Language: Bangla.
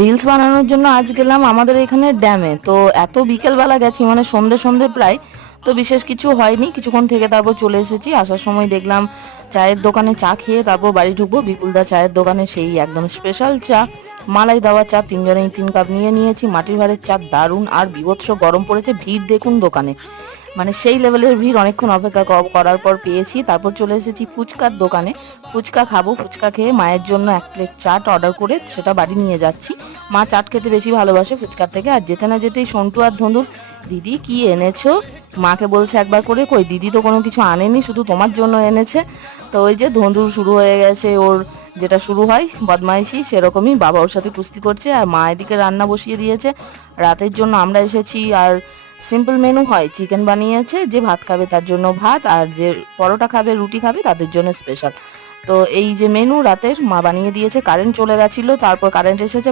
রিলস বানানোর জন্য আজ গেলাম আমাদের এখানে ড্যামে। তো এত বিকেলবেলা গেছি, মানে সন্ধে সন্ধে প্রায়, তো বিশেষ কিছু হয়নি, কিছুক্ষণ থেকে তারপর চলে এসেছি। আসার সময় দেখলাম চায়ের দোকানে চা খেয়ে তারপর বাড়ি ঢুকবো। বিপুলদা চায়ের দোকানে সেই একদম স্পেশাল চা, মালাই দেওয়া চা, তিনজনেই 3 কাপ নিয়ে নিয়েছি। মাটির ভাঁড়ের চা দারুণ, আর বীভৎস গরম পড়েছে। ভিড় দেখুন দোকানে, মানে সেই লেভেলের ভিড়। অনেকক্ষণ অপেক্ষা করার পর পেয়েছি। তারপর চলে এসেছি ফুচকার দোকানে, ফুচকা খাবো। ফুচকা খেয়ে মায়ের জন্য 1 প্লেট চাট অর্ডার করে সেটা বাড়ি নিয়ে যাচ্ছি। মা চাট খেতে বেশি ভালোবাসে ফুচকার থেকে। আর যেতে না যেতেই সন্টু আর ধনুর, দিদি কি এনেছো? মাকে বলছে একবার করে, কই দিদি তো কোনো কিছু আনেনি, শুধু তোমার জন্য এনেছে। তো ওই যে ধনুর শুরু হয়ে গেছে ওর, যেটা শুরু হয় বদমাইশি, সেরকমই বাবা ওর সাথে কুস্তি করছে। আর মা এদিকে রান্না বসিয়ে দিয়েছে রাতের জন্য। আমরা এসেছি, আর সিম্পল মেনু হয়, চিকেন বানিয়েছে, যে ভাত খাবে তার জন্য ভাত, আর যে পরোটা খাবে রুটি খাবে তাদের জন্য স্পেশাল। তো এই যে মেনু রাতের মা বানিয়ে দিয়েছে। কারেন্ট চলে গেছিলো, তারপর কারেন্ট এসেছে।